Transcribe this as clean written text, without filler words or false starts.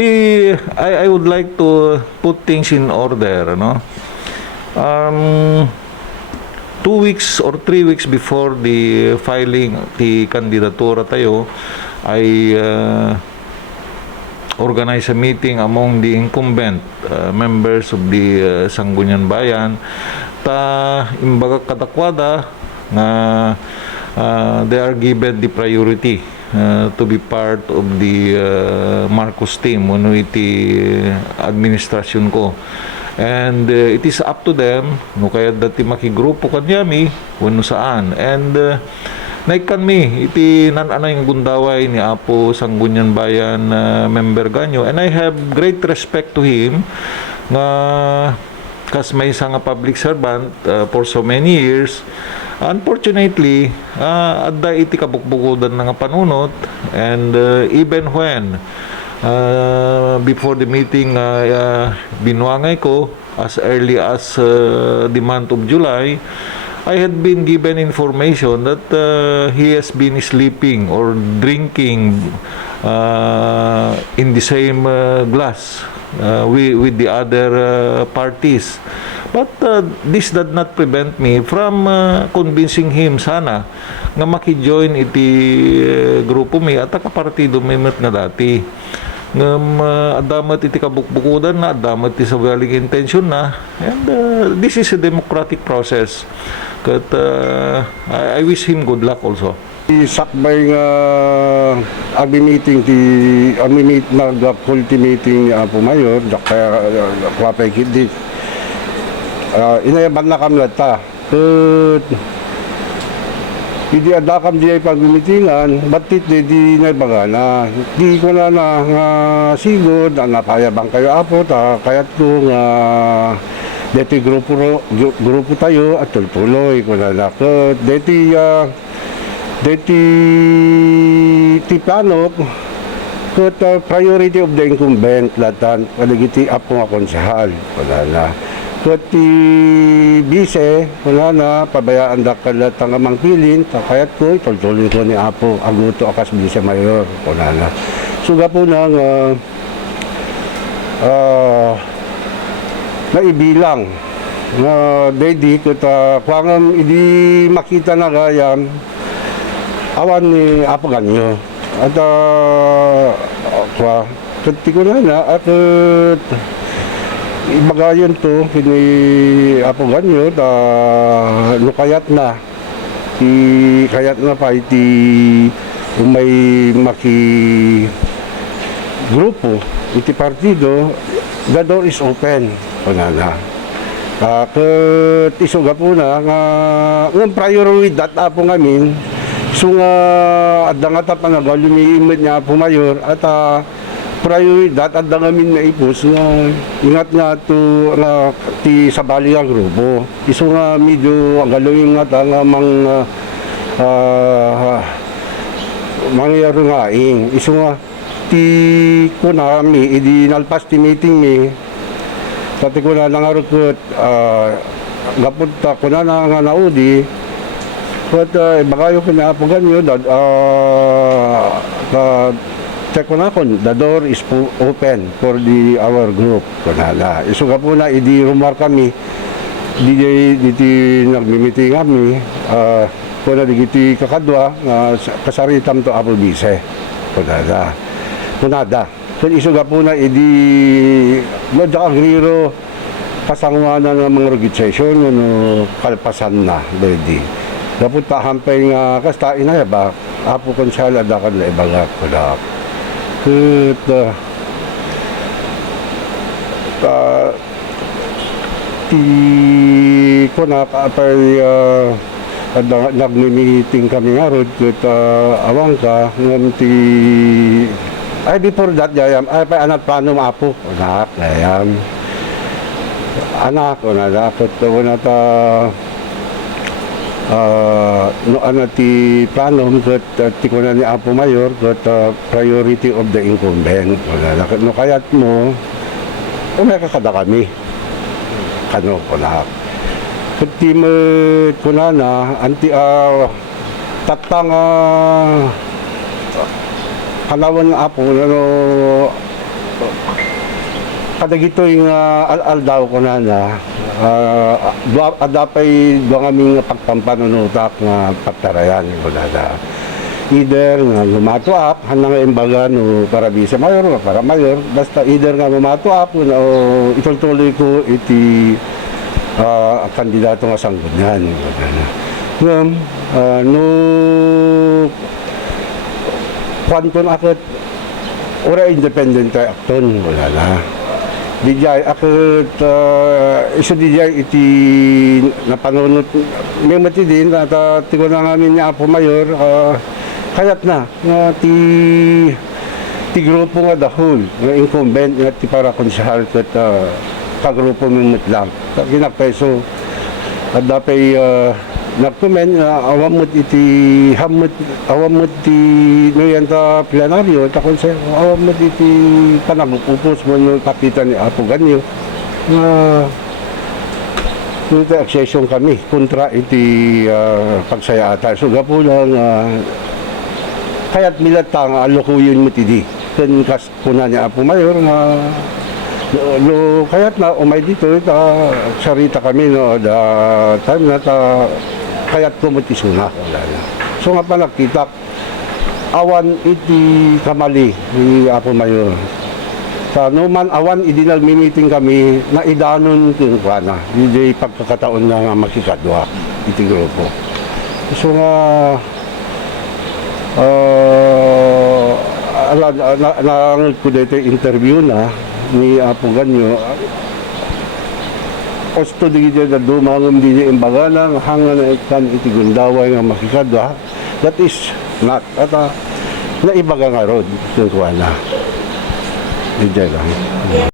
I would like to put things in order, no? 2 weeks or 3 weeks before the filing the kandidatura tayo, I organize a meeting among the incumbent members of the Sangguniang Bayan imbaga kadakwada na they are given the priority to be part of the Marcos team ano iti administrasyon ko. And it is up to them no kaya dati makigrupo kanyami kuno saan. And naikan mi iti nananay ng gundaway ni Apo Sangguniang Bayan member ganyo, and I have great respect to him nga kas may isang public servant for so many years. Unfortunately, adda iti kabukbukudan nga panunot, and even when before the meeting binuangay ko as early as the month of July, I had been given information that he has been sleeping or drinking in the same glass with the other parties. But this did not prevent me from convincing him sana nga maki-join iti grupo mi at kapartido mi met nga dati. Ngam adamat iti kabukbukudan na, adamat iti sabaling intention na, and this is a democratic process. Kat I wish him good luck also. Sakbay nga meeting nag-culti-meeting Apo Mayor, kaya kwapay kiti. Inayaban na kami lata. Hindi adakam di ay pag-meetingan, batit di naibagana. Di ko na nga sigod, napayabang kayo Apo, kaya't ko nga deti grupo tayo at tuloy ko na nakot. Deti tipanok, kat priority of the incumbent, latan, kaligiti Apo nga konsehal, wala na. Kuti bise, wala na, pabayaan da kalat ang amang pilin, kayat ko, itultulin ko ni Apo, aguto akas bise mayor, wala na. Suga po nang naibilang, na dedi, kuta, kwangam, idi makita na gayam, awan ni Apo ganyo. At, kuti ko na, at, ibagayon to kini Apo ganyo lukayat na kayat na pa iti may maki grupo iti partido, the door is open kunana. Ket isuga po na ng prioridad Apo ngamin so nga adda nga ta panagalumiimod niya Apo Mayor at prioridad at dangamin na ipos nga ingat nga to nga ti sabali ang grupo iso nga medyo galawin nga nga mangyayari nga iso nga ti kunami idi nalpas ti meeting mi pati ko na nangarukot gapunta ko na nga naudi but bagayo ko na Apo ganyo check ko na kung the door is open for our group. Kunala. Isuga po na, idi rumar kami, di nagmimiti kami, kuna di kakadwa, kasaritam to Apo Bise. Kunada. Kung isuga po na, idi, madya agriro, kasangwanan ng mga registration, kalpasan na, ready. Dapat hampay nga, kasta inayaba, Apo Konsyala, dakan na ibagak, kulak. Ko na kapay nagmi-meeting kami nga rod awang ka ngam ti ay before that jayam ay pa anak plano Apo anak jayam anak na dapat ko na ta no ano ti plano ket ti kunan ni Apo Mayor ket priority of the incumbent wala no kayat mo may kakada kami kano kuna ket ti mo kunana anti tatang kalawan Apo no kadagitoy nga al-aldaw ko na adapay doon aming pagpampanunutak nga pagtarayan bagada. Either nga lumatuak hanang imbaga no para bisa mayor o para mayor, basta either nga lumatuak o ituloy ko iti kandidato nga sanggunian bagada. No kwanton akit ora independent tayo akton wala na. Dijay akit iso dijay iti napanunot may mati din at tigo na namin niya po mayor kayat na nga ti grupo nga dahol nga incumbent nga ti para konsehal kat kagrupo mimut lang ginagpeso at dapay nagtumen awamot iti awamot ti no yan ta planaryo ta konseho awamot iti panagpupos mo no pakita ni Apo ganyo nga ito accession kami kontra iti pagsayata so gapo lang kaya't milatang alukuyon mo ti di kan kas kuna ni Apo Mayor nga no kaya't na umay dito sarita kami no da time na ta kaya't kumutisuna so nga pa nakita awan iti kamali ni Apo Mayor sa numan awan idinag-meeting kami na idanon kung kana hindi pagkakataon na nga makikadwa iti grupo so nga naangit ko dito interview na ni Apo Ganyo osto di na dumangam di imbaga na hangan na ikan iti gundaway nga makikadwa that is not at naibaga nga rod kung kuha na hindi lang